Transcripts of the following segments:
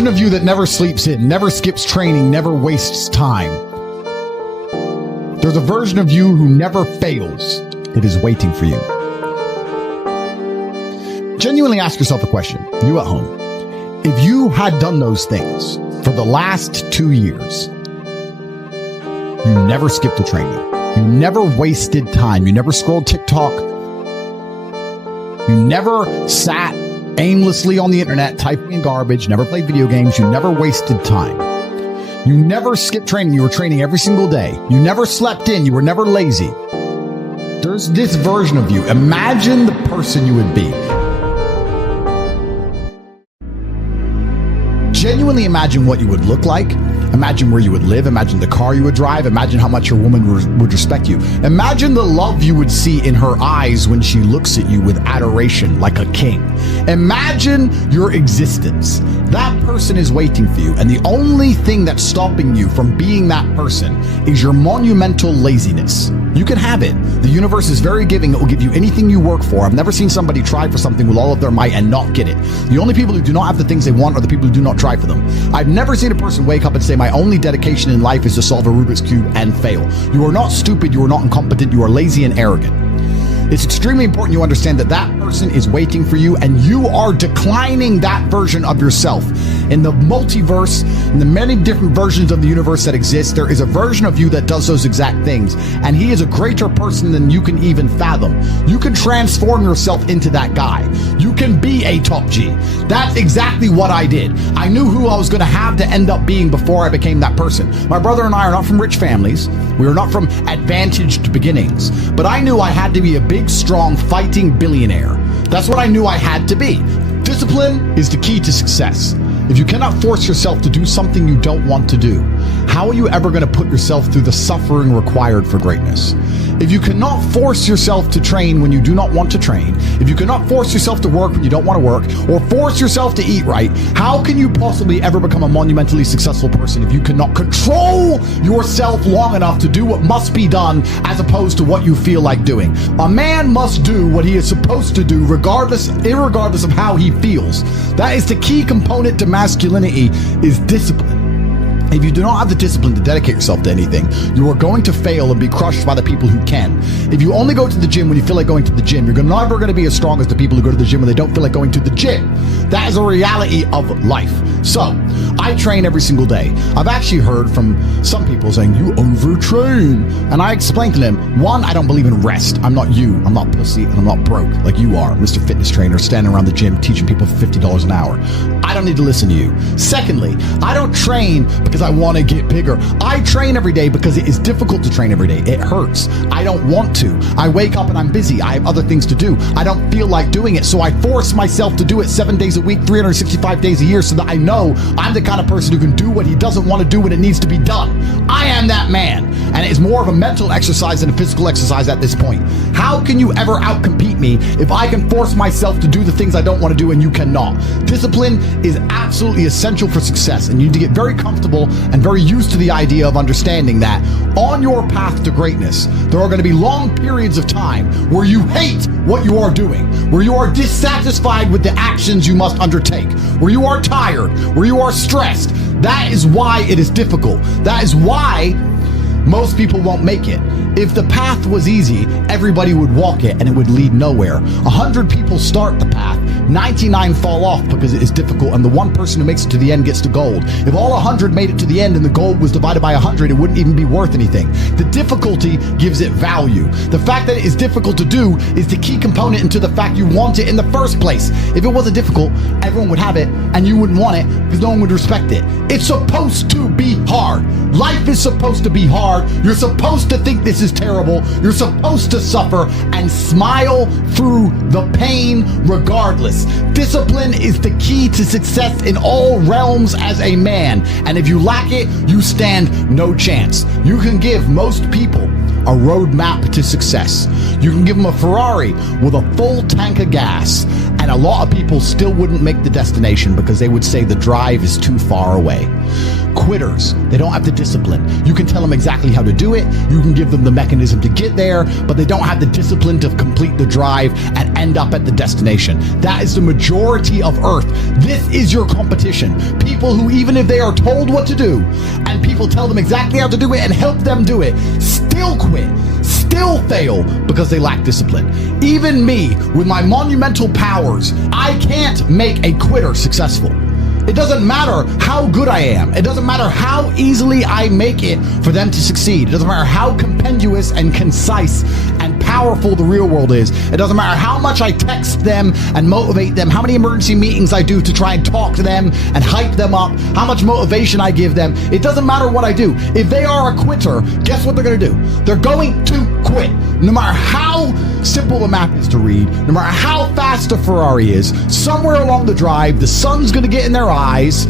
version of you that never sleeps in, never skips training, never wastes time. There's a version of you who never fails. It is waiting for you. Genuinely ask yourself a question, you at home. If you had done those things for the last 2 years, you never skipped a training, you never wasted time, you never scrolled TikTok, you never sat aimlessly on the internet typing in garbage, never played video games, you never wasted time. You never skipped training, you were training every single day. You never slept in, you were never lazy. There's this version of you. Imagine the person you would be. Genuinely imagine what you would look like. Imagine where you would live. Imagine the car you would drive. Imagine how much your woman would respect you. Imagine the love you would see in her eyes when she looks at you with adoration like a king. Imagine your existence. That person is waiting for you, and the only thing that's stopping you from being that person is your monumental laziness. You can have it. The universe is very giving. It will give you anything you work for. I've never seen somebody try for something with all of their might and not get it. The only people who do not have the things they want are the people who do not try for them. I've never seen a person wake up and say, my only dedication in life is to solve a Rubik's Cube and fail. You are not stupid. You are not incompetent. You are lazy and arrogant. It's extremely important you understand that that person is waiting for you, and you are declining that version of yourself. In the multiverse, in the many different versions of the universe that exist, there is a version of you that does those exact things, and he is a greater person than you can even fathom. You can transform yourself into that guy. You can be a top G. That's exactly what I did. I knew who I was going to have to end up being before I became that person. My brother and I are not from rich families. We are not from advantaged beginnings, but I knew I had to be a big, strong, fighting billionaire. That's what I knew I had to be. Discipline is the key to success. If you cannot force yourself to do something you don't want to do, how are you ever going to put yourself through the suffering required for greatness? If you cannot force yourself to train when you do not want to train, if you cannot force yourself to work when you don't want to work, or force yourself to eat right, how can you possibly ever become a monumentally successful person if you cannot control yourself long enough to do what must be done as opposed to what you feel like doing? A man must do what he is supposed to do irregardless of how he feels. That is the key component to masculinity, is discipline. If you do not have the discipline to dedicate yourself to anything, you are going to fail and be crushed by the people who can. If you only go to the gym when you feel like going to the gym, you're never going to be as strong as the people who go to the gym when they don't feel like going to the gym. That is a reality of life. So, I train every single day. I've actually heard from some people saying, you overtrain. And I explained to them, one, I don't believe in rest. I'm not you. I'm not pussy, and I'm not broke like you are, Mr. Fitness Trainer, standing around the gym teaching people for $50 an hour. I don't need to listen to you. Secondly, I don't train because I want to get bigger. I train every day because it is difficult to train every day. It hurts. I don't want to. I wake up and I'm busy. I have other things to do. I don't feel like doing it, so I force myself to do it 7 days a week, 365 days a year, so that I know I'm the kind of person who can do what he doesn't want to do when it needs to be done. I am that man, and it is more of a mental exercise than a physical exercise at this point. How can you ever outcompete me if I can force myself to do the things I don't want to do and you cannot? Discipline is absolutely essential for success, and you need to get very comfortable and very used to the idea of understanding that on your path to greatness, there are going to be long periods of time where you hate what you are doing, where you are dissatisfied with the actions you must undertake, where you are tired, where you are stressed. That is why it is difficult. That is why most people won't make it. If the path was easy, everybody would walk it and it would lead nowhere. 100 people start the path, 99 fall off because it is difficult, and the one person who makes it to the end gets the gold. If all 100 made it to the end and the gold was divided by 100, it wouldn't even be worth anything. The difficulty gives it value. The fact that it is difficult to do is the key component into the fact you want it in the first place. If it wasn't difficult, everyone would have it and you wouldn't want it because no one would respect it. It's supposed to be hard. Life is supposed to be hard. You're supposed to think this is terrible. You're supposed to suffer and smile through the pain regardless. Discipline is the key to success in all realms as a man. And if you lack it, you stand no chance. You can give most people a roadmap to success. You can give them a Ferrari with a full tank of gas, and a lot of people still wouldn't make the destination because they would say the drive is too far away. quitters. They don't have the discipline. You can tell them exactly how to do it. You can give them the mechanism to get there, but they don't have the discipline to complete the drive and end up at the destination. That is the majority of Earth. This is your competition. People who, even if they are told what to do and people tell them exactly how to do it and help them do it, still quit, still fail because they lack discipline. Even me, with my monumental powers, I can't make a quitter successful. It doesn't matter how good I am. It doesn't matter how easily I make it for them to succeed. It doesn't matter how compendious and concise and powerful the real world is. It doesn't matter how much I text them and motivate them, how many emergency meetings I do to try and talk to them and hype them up, how much motivation I give them. It doesn't matter what I do. If they are a quitter, guess what they're going to do? They're going to quit. No matter how simple the map is to read, no matter how fast a Ferrari is, somewhere along the drive, the sun's going to get in their eyes,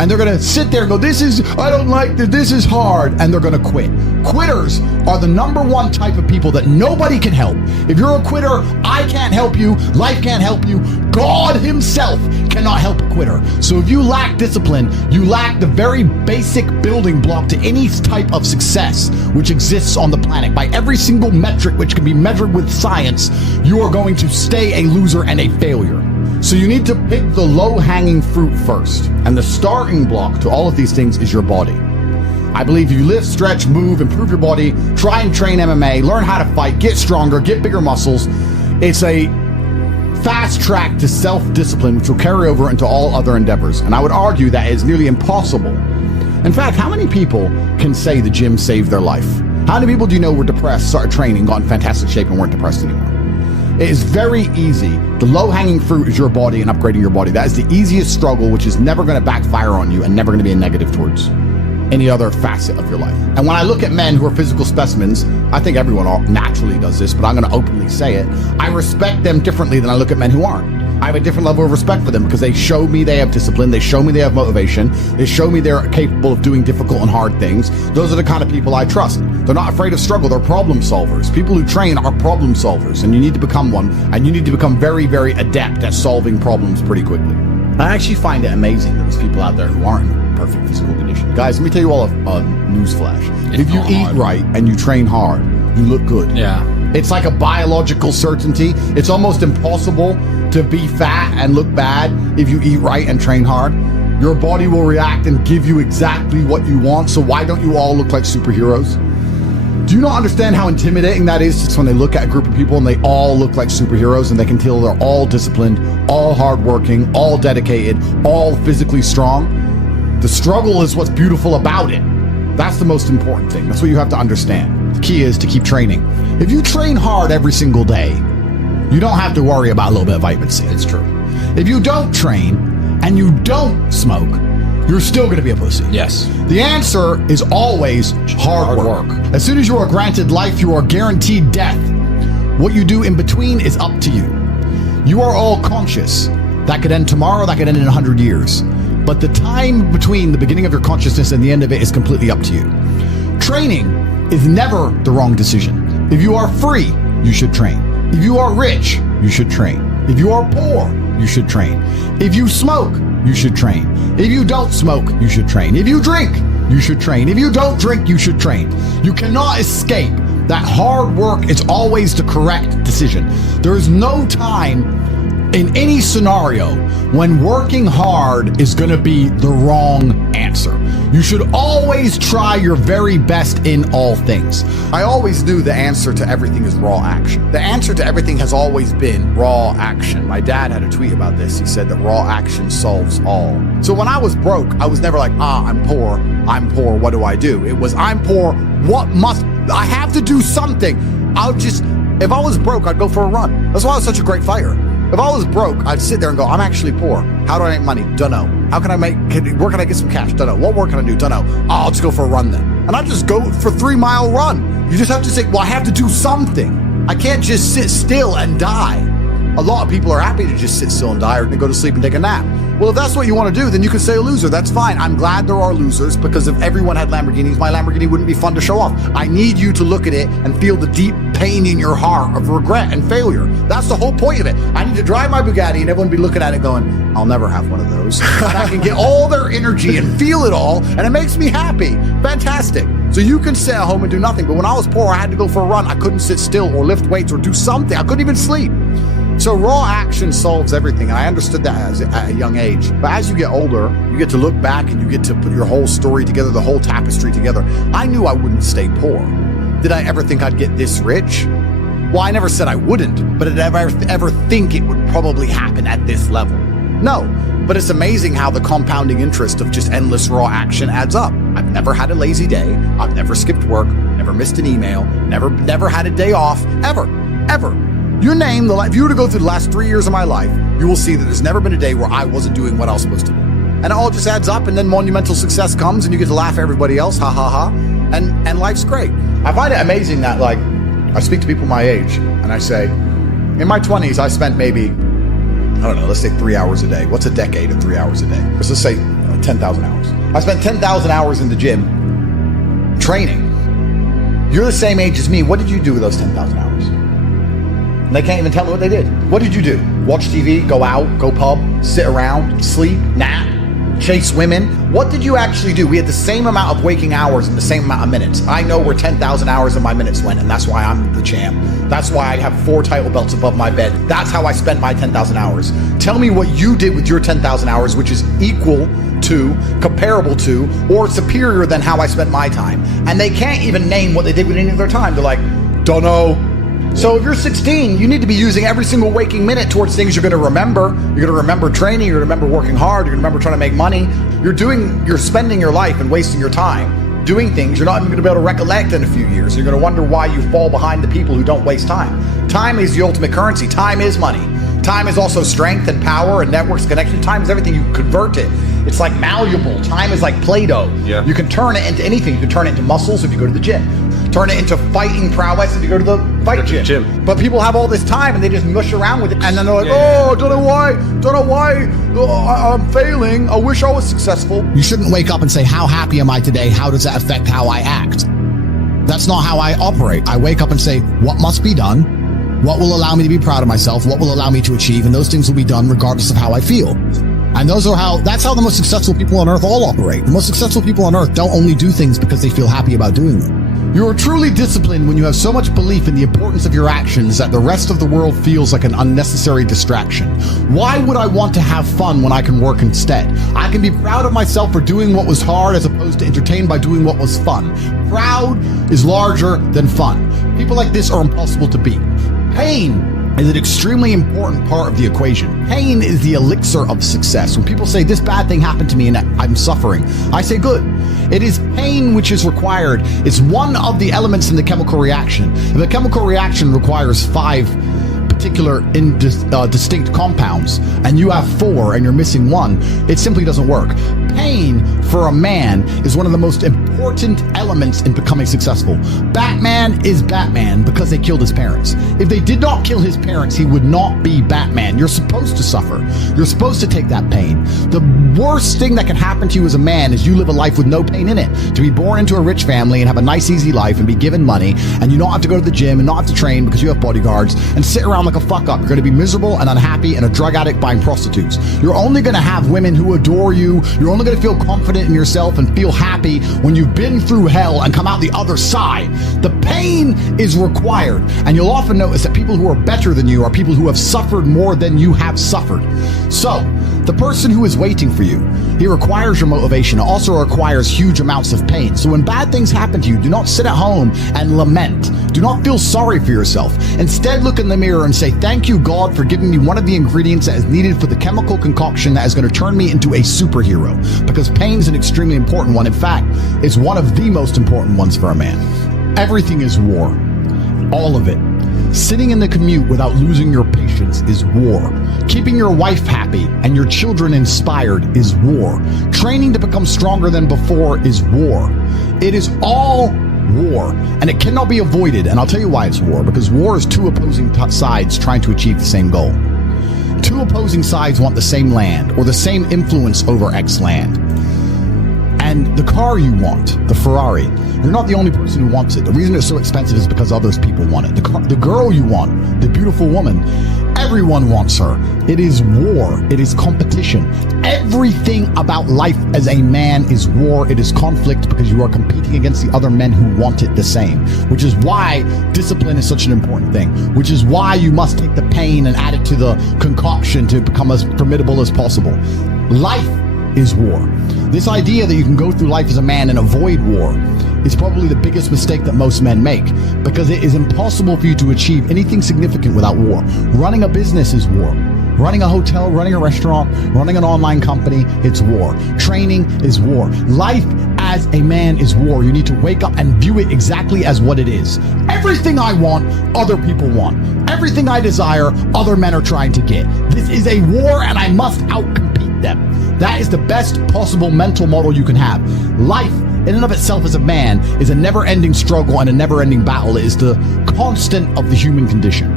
and they're gonna sit there and go, I don't like this, this is hard, and they're gonna quit. Quitters are the #1 type of people that nobody can help. If you're a quitter, I can't help you, life can't help you, God himself cannot help a quitter. So if you lack discipline, you lack the very basic building block to any type of success which exists on the planet. By every single metric which can be measured with science, you are going to stay a loser and a failure. So you need to pick the low-hanging fruit first. And the starting block to all of these things is your body. I believe you lift, stretch, move, improve your body, try and train MMA, learn how to fight, get stronger, get bigger muscles. It's a fast track to self-discipline, which will carry over into all other endeavors. And I would argue that is nearly impossible. In fact, how many people can say the gym saved their life? How many people do you know were depressed, started training, got in fantastic shape, and weren't depressed anymore? It is very easy. The low-hanging fruit is your body and upgrading your body. That is the easiest struggle, which is never going to backfire on you and never going to be a negative towards any other facet of your life. And when I look at men who are physical specimens, I think everyone naturally does this, but I'm going to openly say it, I respect them differently than I look at men who aren't. I have a different level of respect for them because they show me they have discipline, they show me they have motivation, they show me they're capable of doing difficult and hard things. Those are the kind of people I trust. They're not afraid of struggle, they're problem solvers. People who train are problem solvers, and you need to become one, and you need to become very, very adept at solving problems pretty quickly. I actually find it amazing that there's people out there who aren't in perfect physical condition. Guys, let me tell you all a news flash. If you eat right and you train hard, you look good. Yeah. It's like a biological certainty. It's almost impossible to be fat and look bad if you eat right and train hard. Your body will react and give you exactly what you want. So why don't you all look like superheroes? Do you not understand how intimidating that is just when they look at a group of people and they all look like superheroes and they can tell they're all disciplined, all hardworking, all dedicated, all physically strong? The struggle is what's beautiful about it. That's the most important thing. That's what you have to understand. The key is to keep training. If you train hard every single day, you don't have to worry about a little bit of vitamin C. It's true. If you don't train and you don't smoke, you're still going to be a pussy. Yes. The answer is always hard work. As soon as you are granted life, you are guaranteed death. What you do in between is up to you. You are all conscious. That could end tomorrow, that could end in 100 years. But the time between the beginning of your consciousness and the end of it is completely up to you. Training is never the wrong decision. If you are free, you should train. If you are rich, you should train. If you are poor, you should train. If you smoke, you should train. If you don't smoke, you should train. If you drink, you should train. If you don't drink, you should train. You cannot escape that hard work is always the correct decision. There is no time in any scenario when working hard is going to be the wrong answer. You should always try your very best in all things. I always knew the answer to everything is raw action. The answer to everything has always been raw action. My dad had a tweet about this. He said that raw action solves all. So when I was broke, I was never like, I'm poor, what do I do? It was, I'm poor, I have to do something. If I was broke, I'd go for a run. That's why I was such a great fighter. If I was broke, I'd sit there and go, I'm actually poor. How do I make money? Dunno. Where can I get some cash? Dunno. What work can I do? Dunno. I'll just go for a run then. And I just go for a 3-mile run. You just have to say, well, I have to do something. I can't just sit still and die. A lot of people are happy to just sit still and die or to go to sleep and take a nap. Well, if that's what you want to do, then you can say a loser. That's fine. I'm glad there are losers, because if everyone had Lamborghinis, my Lamborghini wouldn't be fun to show off. I need you to look at it and feel the deep pain in your heart of regret and failure. That's the whole point of it. I need to drive my Bugatti and everyone be looking at it going, I'll never have one of those. And I can get all their energy and feel it all, and it makes me happy. Fantastic. So you can sit at home and do nothing. But when I was poor, I had to go for a run. I couldn't sit still or lift weights or do something. I couldn't even sleep. So raw action solves everything, and I understood that at a young age. But as you get older, you get to look back and you get to put your whole story together, the whole tapestry together. I knew I wouldn't stay poor. Did I ever think I'd get this rich? Well, I never said I wouldn't, but did I ever think it would probably happen at this level? No, but it's amazing how the compounding interest of just endless raw action adds up. I've never had a lazy day. I've never skipped work, never missed an email, never had a day off, ever. Your name, if you were to go through the last 3 years of my life, you will see that there's never been a day where I wasn't doing what I was supposed to do. And it all just adds up, and then monumental success comes, and you get to laugh at everybody else, ha ha ha, and life's great. I find it amazing that, like, I speak to people my age, and I say, in my 20s, I spent maybe, I don't know, let's say 3 hours a day. What's a decade of 3 hours a day? Let's just say 10,000 hours. I spent 10,000 hours in the gym training. You're the same age as me. What did you do with those 10,000 hours? And they can't even tell me what they did. What did you do? Watch TV, go out, go pub, sit around, sleep, nap, chase women? What did you actually do? We had the same amount of waking hours and the same amount of minutes. I know where 10,000 hours of my minutes went, and that's why I'm the champ. That's why I have 4 title belts above my bed. That's how I spent my 10,000 hours. Tell me what you did with your 10,000 hours, which is equal to, comparable to, or superior than how I spent my time. And they can't even name what they did with any of their time. They're like, don't know. So if you're 16, you need to be using every single waking minute towards things you're going to remember. You're going to remember training. You're going to remember working hard. You're going to remember trying to make money. You're spending your life and wasting your time doing things you're not even going to be able to recollect in a few years. You're going to wonder why you fall behind the people who don't waste time. Time is the ultimate currency. Time is money. Time is also strength and power and networks, connection. Time is everything. You convert it. It's like malleable. Time is like Play-Doh. Yeah. You can turn it into anything. You can turn it into muscles if you go to the gym. Turn it into fighting prowess if you go to the fight gym. But people have all this time and they just mush around with it. And then they're like, don't know why I'm failing. I wish I was successful. You shouldn't wake up and say, how happy am I today? How does that affect how I act? That's not how I operate. I wake up and say, what must be done? What will allow me to be proud of myself? What will allow me to achieve? And those things will be done regardless of how I feel. And that's how the most successful people on earth all operate. The most successful people on earth don't only do things because they feel happy about doing them. You are truly disciplined when you have so much belief in the importance of your actions that the rest of the world feels like an unnecessary distraction. Why would I want to have fun when I can work instead? I can be proud of myself for doing what was hard as opposed to entertained by doing what was fun. Proud is larger than fun. People like this are impossible to beat. Pain is an extremely important part of the equation. Pain is the elixir of success. When people say this bad thing happened to me and I'm suffering, I say good. It is pain which is required. It's one of the elements in the chemical reaction. If a chemical reaction requires 5 particular distinct compounds and you have 4 and you're missing 1, it simply doesn't work. Pain for a man is one of the most important elements in becoming successul. Batman is Batman because they killed his parents. If they did not kill his parents, he would not be Batman. You're supposed to suffer. You're supposed to take that pain. The worst thing that can happen to you as a man is you live a life with no pain in it. To be born into a rich family and have a nice easy life and be given money and you don't have to go to the gym and not have to train because you have bodyguards and sit around like a fuck up. You're going to be miserable and unhappy and a drug addict buying prostitutes. You're only going to have women who adore you. You're only going to feel confident in yourself and feel happy when you've been through hell and come out the other side. The pain is required, and you'll often notice that people who are better than you are people who have suffered more than you have suffered. So the person who is waiting for you, he requires your motivation. It also requires huge amounts of pain. So when bad things happen to you, do not sit at home and lament. Do not feel sorry for yourself. Instead, look in the mirror and say, thank you, God, for giving me one of the ingredients that is needed for the chemical concoction that is going to turn me into a superhero. Because pain is an extremely important one. In fact, it's one of the most important ones for a man. Everything is war. All of it. Sitting in the commute without losing your patience is war. Keeping your wife happy and your children inspired is war. Training to become stronger than before is war. It is all war, and it cannot be avoided. And I'll tell you why it's war, because war is two opposing sides trying to achieve the same goal. Two opposing sides want the same land or the same influence over X land. And the car you want, the Ferrari, you're not the only person who wants it. The reason it's so expensive is because others people want it. The girl you want, the beautiful woman, everyone wants her. It is war. It is competition. Everything about life as a man is war. It is conflict, because you are competing against the other men who want it the same, which is why discipline is such an important thing, which is why you must take the pain and add it to the concoction to become as formidable as possible. Life is war. This idea that you can go through life as a man and avoid war is probably the biggest mistake that most men make, because it is impossible for you to achieve anything significant without war. Running a business is war. Running a hotel, running a restaurant, running an online company, it's war. Training is war. Life as a man is war. You need to wake up and view it exactly as what it is. Everything I want, other people want. Everything I desire, other men are trying to get. This is a war, and I must outcompete them. That is the best possible mental model you can have. Life, in and of itself as a man, is a never-ending struggle and a never-ending battle. It is the constant of the human condition.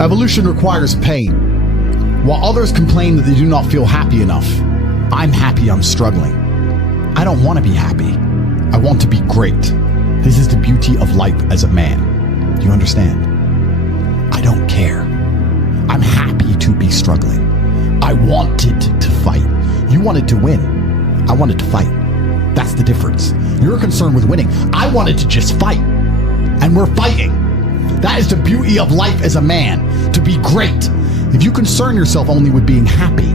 Evolution requires pain. While others complain that they do not feel happy enough, I'm happy I'm struggling. I don't want to be happy. I want to be great. This is the beauty of life as a man. Do you understand? I don't care. I'm happy to be struggling. I wanted to fight. You wanted to win. I wanted to fight. That's the difference. You're concerned with winning. I wanted to just fight. And we're fighting. That is the beauty of life as a man, to be great. If you concern yourself only with being happy,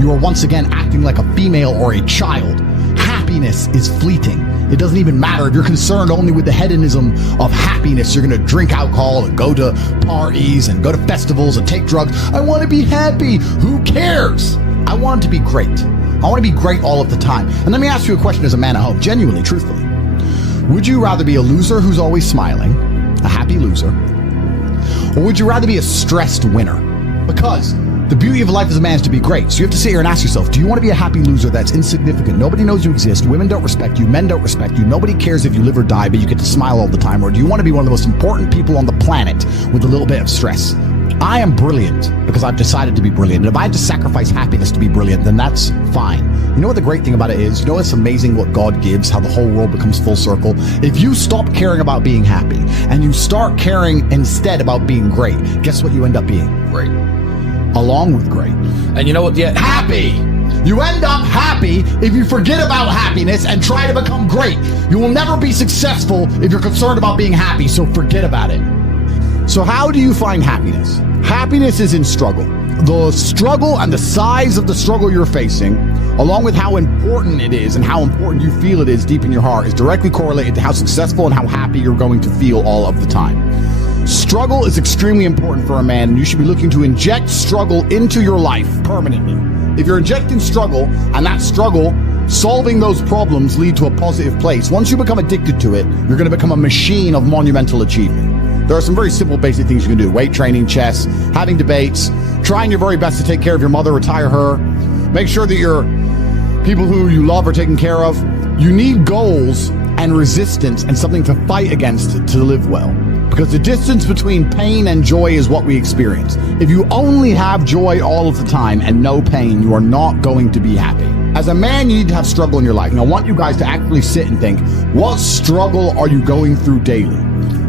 you are once again acting like a female or a child. Happiness is fleeting. It doesn't even matter if you're concerned only with the hedonism of happiness. You're going to drink alcohol and go to parties and go to festivals and take drugs. I want to be happy. Who cares? I want it to be great. I want to be great all of the time. And let me ask you a question as a man at home, genuinely, truthfully. Would you rather be a loser who's always smiling, a happy loser, or would you rather be a stressed winner? Because the beauty of life as a man is to be great. So you have to sit here and ask yourself, do you want to be a happy loser that's insignificant? Nobody knows you exist. Women don't respect you. Men don't respect you. Nobody cares if you live or die, but you get to smile all the time. Or do you want to be one of the most important people on the planet with a little bit of stress? I am brilliant because I've decided to be brilliant. And if I have to sacrifice happiness to be brilliant, then that's fine. You know what the great thing about it is? You know it's amazing what God gives, how the whole world becomes full circle? If you stop caring about being happy and you start caring instead about being great, guess what you end up being? Great. Along with great. And you know what? Yeah, happy. You end up happy if you forget about happiness and try to become great. You will never be successful if you're concerned about being happy, so forget about it. So how do you find happiness? Happiness is in struggle. The struggle and the size of the struggle you're facing, along with how important it is and how important you feel it is deep in your heart, is directly correlated to how successful and how happy you're going to feel all of the time. Struggle is extremely important for a man, and you should be looking to inject struggle into your life permanently. If you're injecting struggle, and that struggle, solving those problems lead to a positive place, once you become addicted to it, you're going to become a machine of monumental achievement. There are some very simple basic things you can do. Weight training, chess, having debates, trying your very best to take care of your mother, retire her, make sure that your people who you love are taken care of. You need goals and resistance and something to fight against to live well. Because the distance between pain and joy is what we experience. If you only have joy all of the time and no pain, you are not going to be happy. As a man, you need to have struggle in your life. And I want you guys to actually sit and think, what struggle are you going through daily?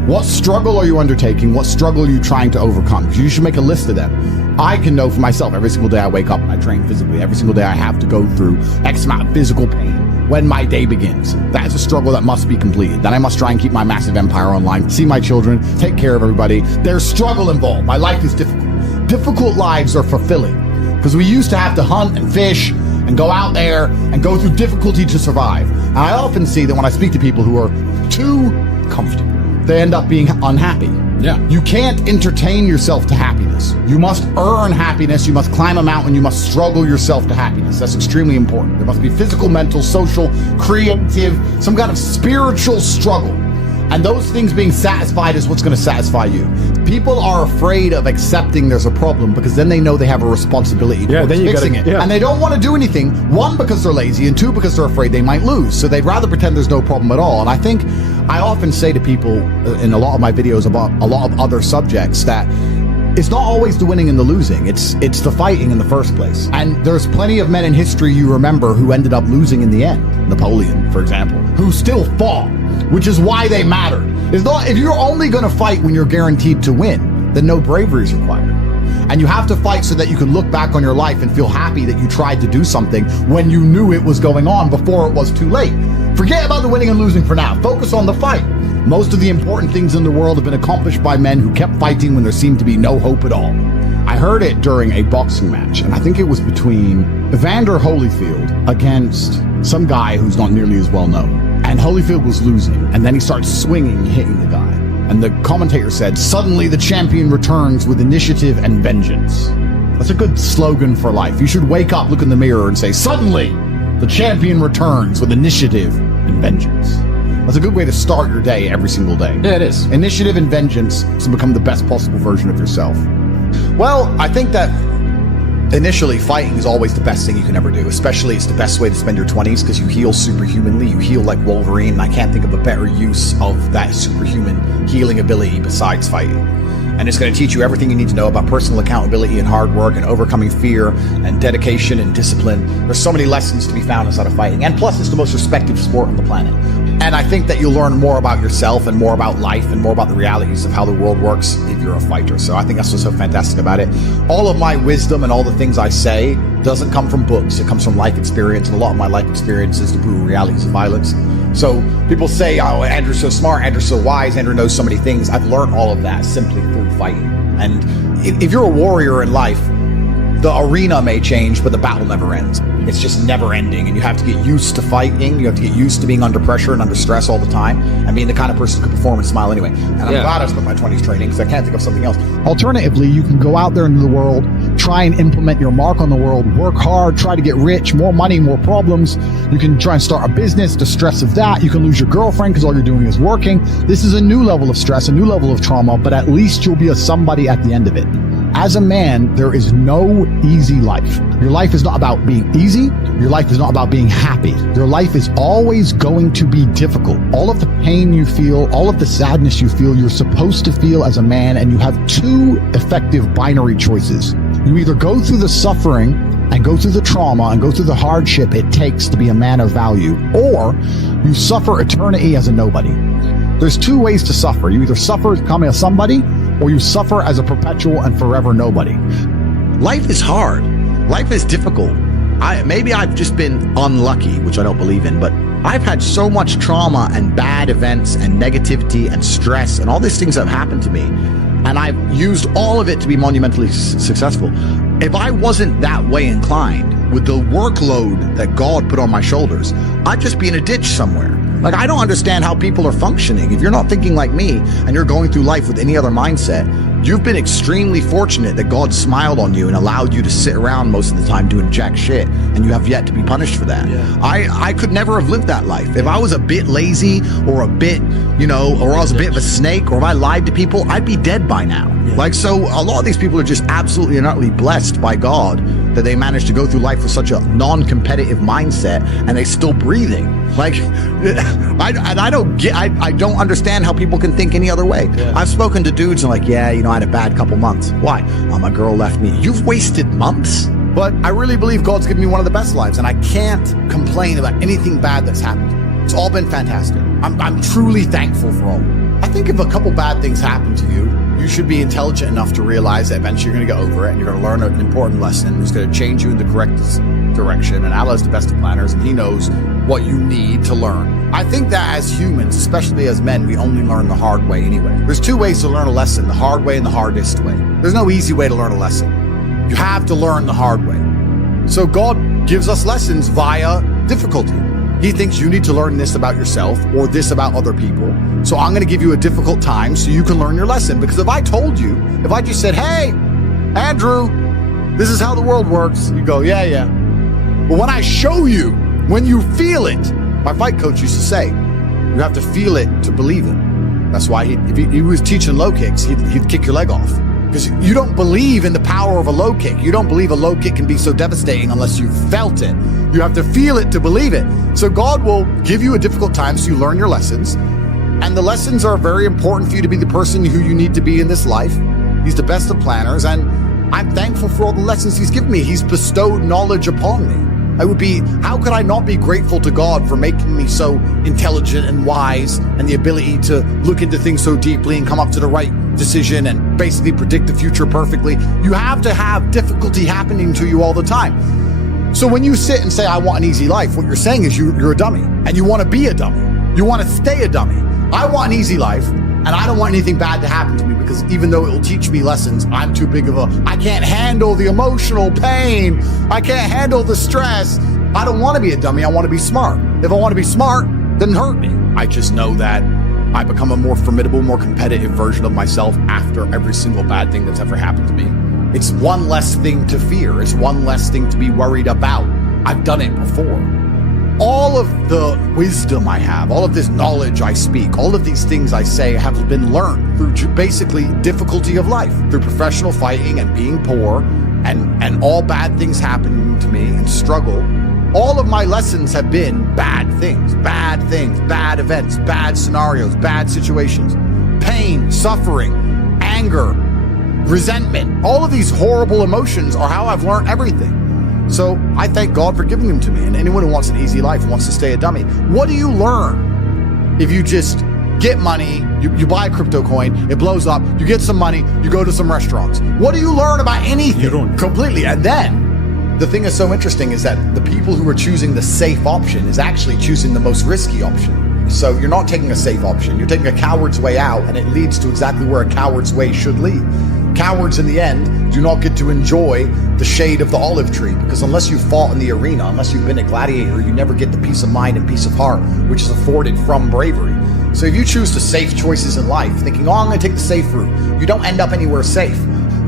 What struggle are you undertaking? What struggle are you trying to overcome? Because you should make a list of them. I can know for myself, every single day I wake up and I train physically. Every single day I have to go through X amount of physical pain when my day begins. That is a struggle that must be completed. Then I must try and keep my massive empire online, see my children, take care of everybody. There's struggle involved. My life is difficult. Difficult lives are fulfilling because we used to have to hunt and fish and go out there and go through difficulty to survive. And I often see that when I speak to people who are too comfortable, they end up being unhappy. Yeah. You can't entertain yourself to happiness. You must earn happiness. You must climb a mountain. You must struggle yourself to happiness. That's extremely important. There must be physical, mental, social, creative, some kind of spiritual struggle. And those things being satisfied is what's going to satisfy you. People are afraid of accepting there's a problem because then they know they have a responsibility towards fixing it. Yeah. And they don't want to do anything, one, because they're lazy, and two, because they're afraid they might lose. So they'd rather pretend there's no problem at all. And I think I often say to people in a lot of my videos about a lot of other subjects that it's not always the winning and the losing. It's the fighting in the first place. And there's plenty of men in history you remember who ended up losing in the end. Napoleon, for example, who still fought, which is why they mattered. It's not, if you're only going to fight when you're guaranteed to win, then no bravery is required. And you have to fight so that you can look back on your life and feel happy that you tried to do something when you knew it was going on before it was too late. Forget about the winning and losing for now. Focus on the fight. Most of the important things in the world have been accomplished by men who kept fighting when there seemed to be no hope at all. I heard it during a boxing match, and I think it was between Evander Holyfield against some guy who's not nearly as well known. And Holyfield was losing, and then he starts swinging, hitting the guy. And the commentator said, "Suddenly the champion returns with initiative and vengeance." That's a good slogan for life. You should wake up, look in the mirror, and say, "Suddenly the champion returns with initiative and vengeance." That's a good way to start your day every single day. Yeah, it is. Initiative and vengeance to become the best possible version of yourself. Well, I think that initially fighting is always the best thing you can ever do. Especially it's the best way to spend your 20s because you heal superhumanly. You heal like Wolverine. And I can't think of a better use of that superhuman healing ability besides fighting. And it's going to teach you everything you need to know about personal accountability and hard work and overcoming fear and dedication and discipline. There's so many lessons to be found inside of fighting. And plus, it's the most respected sport on the planet. And I think that you'll learn more about yourself and more about life and more about the realities of how the world works if you're a fighter. So I think that's what's so fantastic about it. All of my wisdom and all the things I say doesn't come from books. It comes from life experience. And a lot of my life experience is the brutal realities of violence. So people say, "Oh, Andrew's so smart, Andrew's so wise, Andrew knows so many things." I've learned all of that simply through fighting. And if you're a warrior in life, the arena may change, but the battle never ends. It's just never ending, and you have to get used to fighting. You have to get used to being under pressure and under stress all the time, and being the kind of person who can perform and smile anyway. And I'm glad I spent my 20s training because I can't think of something else. Alternatively, you can go out there into the world, try and implement your mark on the world, work hard, try to get rich, more money, more problems. You can try and start a business, the stress of that. You can lose your girlfriend because all you're doing is working. This is a new level of stress, a new level of trauma, but at least you'll be a somebody at the end of it. As a man, there is no easy life. Your life is not about being easy. Your life is not about being happy. Your life is always going to be difficult. All of the pain you feel, all of the sadness you feel, you're supposed to feel as a man, and you have two effective binary choices. You either go through the suffering and go through the trauma and go through the hardship it takes to be a man of value, or you suffer eternity as a nobody. There's two ways to suffer. You either suffer becoming a somebody, or you suffer as a perpetual and forever nobody. Life is hard. Life is difficult. Maybe I've just been unlucky, which I don't believe in, but I've had so much trauma and bad events and negativity and stress and all these things that have happened to me, and I've used all of it to be monumentally successful. If I wasn't that way inclined with the workload that God put on my shoulders, I'd just be in a ditch somewhere. Like, I don't understand how people are functioning. If you're not thinking like me and you're going through life with any other mindset, you've been extremely fortunate that God smiled on you and allowed you to sit around most of the time doing jack shit, and you have yet to be punished for that. Yeah. I could never have lived that life. If I was a bit lazy or a bit, or I was a bit of a snake, or if I lied to people, I'd be dead by now. Yeah. Like, so a lot of these people are just absolutely and utterly blessed by God that they managed to go through life with such a non-competitive mindset and they're still breathing. Like, I don't understand how people can think any other way. Yeah. I've spoken to dudes and like, I had a bad couple months. Why? My girl left me. You've wasted months? But I really believe God's given me one of the best lives, and I can't complain about anything bad that's happened. It's all been fantastic. I'm truly thankful for all. I think if a couple bad things happen to you, you should be intelligent enough to realize that eventually you're going to get over it, and you're going to learn an important lesson that's going to change you in the correct direction. And Allah's the best of planners, and He knows what you need to learn. I think that as humans, especially as men, we only learn the hard way anyway. There's two ways to learn a lesson: the hard way and the hardest way. There's no easy way to learn a lesson. You have to learn the hard way. So God gives us lessons via difficulty. He thinks you need to learn this about yourself or this about other people. So I'm going to give you a difficult time so you can learn your lesson. Because if I just said, "Hey, Andrew, this is how the world works," you go, yeah. But when I show you, when you feel it, my fight coach used to say, you have to feel it to believe it. That's why if he was teaching low kicks, he'd kick your leg off. Because you don't believe in the power of a low kick. You don't believe a low kick can be so devastating unless you've felt it. You have to feel it to believe it. So God will give you a difficult time so you learn your lessons. And the lessons are very important for you to be the person who you need to be in this life. He's the best of planners, and I'm thankful for all the lessons he's given me. He's bestowed knowledge upon me. How could I not be grateful to God for making me so intelligent and wise, and the ability to look into things so deeply and come up to the right decision and basically predict the future perfectly? You have to have difficulty happening to you all the time. So when you sit and say, I want an easy life, what you're saying is you're a dummy, and you want to be a dummy. You want to stay a dummy. I want an easy life, and I don't want anything bad to happen to me, because even though it will teach me lessons, I'm too big of I can't handle the emotional pain. I can't handle the stress. I don't want to be a dummy. I want to be smart. If I want to be smart, then hurt me. I just know that I become a more formidable, more competitive version of myself after every single bad thing that's ever happened to me. It's one less thing to fear. It's one less thing to be worried about. I've done it before. All of the wisdom I have, all of this knowledge I speak, all of these things I say have been learned through basically difficulty of life, through professional fighting and being poor and all bad things happening to me and struggle. All of my lessons have been bad things, bad events, bad scenarios, bad situations, pain, suffering, anger, resentment. All of these horrible emotions are how I've learned everything. So I thank God for giving them to me. And anyone who wants an easy life wants to stay a dummy. What do you learn if you just get money, you buy a crypto coin, it blows up, you get some money, you go to some restaurants? What do you learn about anything? You don't. Completely. And then the thing that's so interesting is that the people who are choosing the safe option is actually choosing the most risky option. So you're not taking a safe option, you're taking a coward's way out, and it leads to exactly where a coward's way should lead. Cowards in the end do not get to enjoy the shade of the olive tree, because unless you've fought in the arena, unless you've been a gladiator, you never get the peace of mind and peace of heart, which is afforded from bravery. So if you choose the safe choices in life, thinking, I'm going to take the safe route, you don't end up anywhere safe.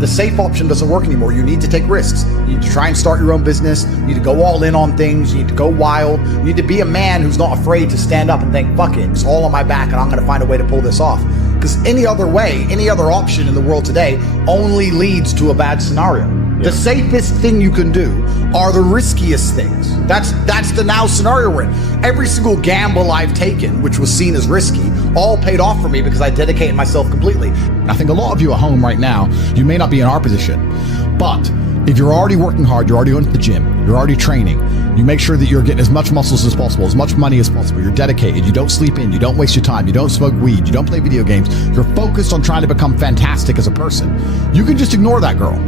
The safe option doesn't work anymore. You need to take risks. You need to try and start your own business. You need to go all in on things. You need to go wild. You need to be a man who's not afraid to stand up and think, fuck it, it's all on my back and I'm going to find a way to pull this off. Because any other way, any other option in the world today only leads to a bad scenario. Yeah. The safest thing you can do are the riskiest things. That's the now scenario we're in. Every single gamble I've taken, which was seen as risky, all paid off for me because I dedicated myself completely. I think a lot of you at home right now, you may not be in our position, but if you're already working hard, you're already going to the gym, you're already training, you make sure that you're getting as much muscles as possible, as much money as possible, you're dedicated, you don't sleep in, you don't waste your time, you don't smoke weed, you don't play video games, you're focused on trying to become fantastic as a person, you can just ignore that girl.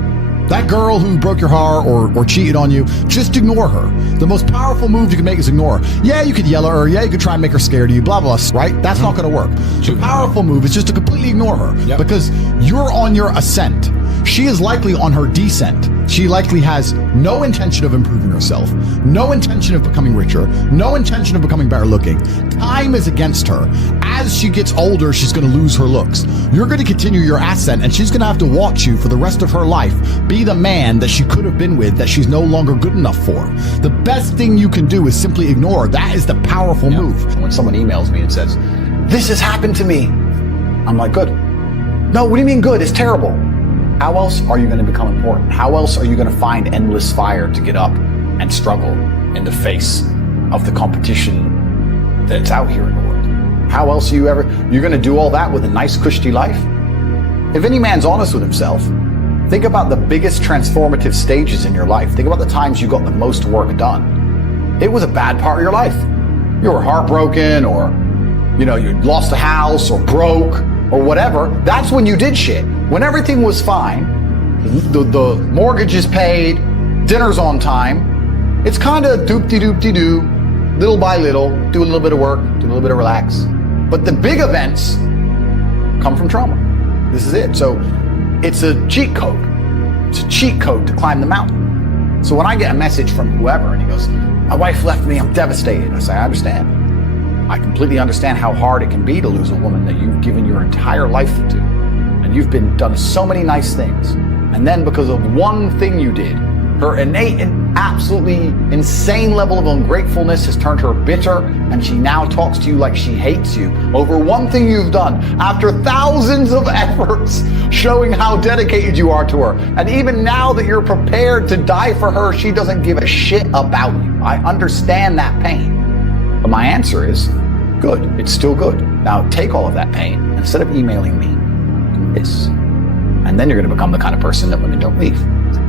That girl who broke your heart or cheated on you, just ignore her. The most powerful move you can make is ignore her. Yeah, you could yell at her. Yeah, you could try and make her scared of you, blah, blah, right? That's not going to work. The powerful move is just to completely ignore her because you're on your ascent. She is likely on her descent. She likely has no intention of improving herself, no intention of becoming richer, no intention of becoming better looking. Time is against her. As she gets older, she's going to lose her looks. You're going to continue your ascent, and she's going to have to watch you for the rest of her life be the man that she could have been with that she's no longer good enough for. The best thing you can do is simply ignore her. That is the powerful move. When someone emails me and says, this has happened to me, I'm like, good. No, what do you mean good? It's terrible. How else are you going to become important? How else are you going to find endless fire to get up and struggle in the face of the competition that's out here in the world? How else are you're going to do all that with a nice, cushy life? If any man's honest with himself, think about the biggest transformative stages in your life. Think about the times you got the most work done. It was a bad part of your life. You were heartbroken, or, you lost a house, or broke, or whatever. That's when you did shit. When everything was fine, the mortgage is paid, dinner's on time, it's kind of doop-de-doop-de-doo, little by little, do a little bit of work, do a little bit of relax. But the big events come from trauma. This is it. So it's a cheat code. It's a cheat code to climb the mountain. So when I get a message from whoever and he goes, my wife left me, I'm devastated. I say, I understand. I completely understand how hard it can be to lose a woman that you've given your entire life to. And you've done so many nice things. And then because of one thing you did, her innate absolutely insane level of ungratefulness has turned her bitter, and she now talks to you like she hates you over one thing you've done after thousands of efforts showing how dedicated you are to her. And even now that you're prepared to die for her, she doesn't give a shit about you. I understand that pain. But my answer is, good. It's still good. Now take all of that pain, and instead of emailing me, do this. And then you're going to become the kind of person that women don't leave.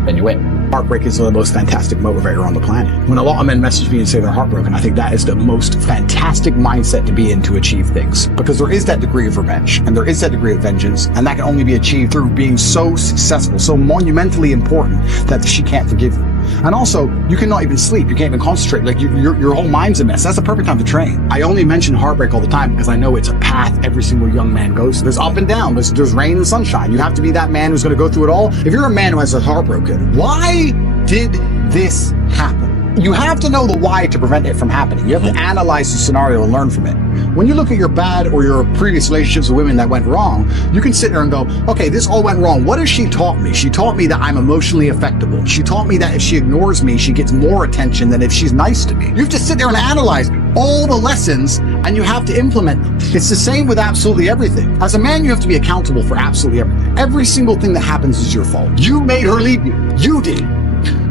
Then you win. Heartbreak is the most fantastic motivator on the planet. When a lot of men message me and say they're heartbroken, I think that is the most fantastic mindset to be in to achieve things. Because there is that degree of revenge, and there is that degree of vengeance, and that can only be achieved through being so successful, so monumentally important that she can't forgive you. And also, you cannot even sleep. You can't even concentrate. Like your whole mind's a mess. That's the perfect time to train. I only mention heartbreak all the time because I know it's a path every single young man goes through. There's up and down. There's rain and sunshine. You have to be that man who's going to go through it all. If you're a man who has a heartbroken, why did this happen? You have to know the why to prevent it from happening. You have to analyze the scenario and learn from it. When you look at your bad or your previous relationships with women that went wrong, you can sit there and go, okay, this all went wrong. What has she taught me? She taught me that I'm emotionally affectable. She taught me that if she ignores me, she gets more attention than if she's nice to me. You have to sit there and analyze all the lessons, and you have to implement. It's the same with absolutely everything. As a man, you have to be accountable for absolutely everything. Every single thing that happens is your fault. You made her leave you. You did.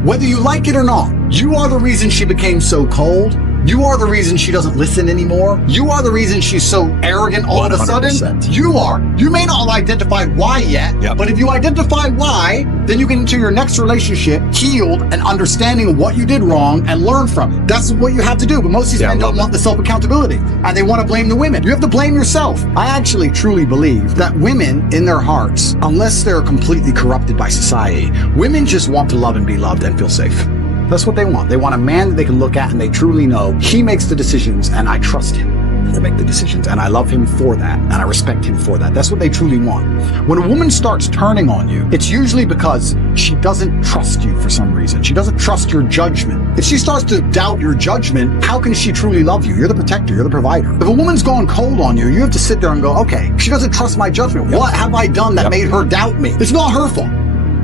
Whether you like it or not, you are the reason she became so cold. You are the reason she doesn't listen anymore. You are the reason she's so arrogant all of a sudden. You are. You may not have identified why yet, but if you identify why, then you get into your next relationship healed and understanding what you did wrong and learn from it. That's what you have to do. But most of these men don't want the self-accountability, and they want to blame the women. You have to blame yourself. I actually truly believe that women in their hearts, unless they're completely corrupted by society, women just want to love and be loved and feel safe. That's what they want. They want a man that they can look at and they truly know he makes the decisions and I trust him to make the decisions and I love him for that and I respect him for that. That's what they truly want. When a woman starts turning on you, it's usually because she doesn't trust you for some reason. She doesn't trust your judgment. If she starts to doubt your judgment, how can she truly love you? You're the protector. You're the provider. If a woman's gone cold on you, you have to sit there and go, okay, she doesn't trust my judgment. What have I done that made her doubt me? It's not her fault.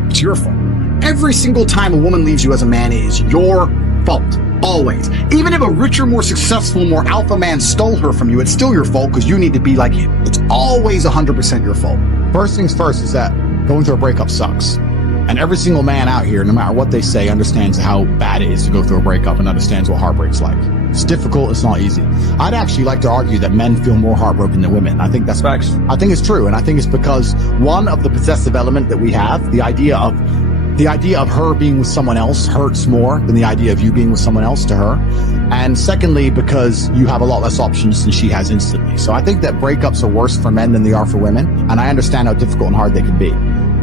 It's your fault. Every single time a woman leaves you as a man, it is your fault. Always. Even if a richer, more successful, more alpha man stole her from you, it's still your fault because you need to be like him. It's always 100% your fault. First things first is that going through a breakup sucks. And every single man out here, no matter what they say, understands how bad it is to go through a breakup and understands what heartbreak's like. It's difficult. It's not easy. I'd actually like to argue that men feel more heartbroken than women. I think that's facts. I think it's true. And I think it's because one of the possessive element that we have, the idea of her being with someone else hurts more than the idea of you being with someone else to her. And secondly, because you have a lot less options than she has instantly. So I think that breakups are worse for men than they are for women. And I understand how difficult and hard they can be.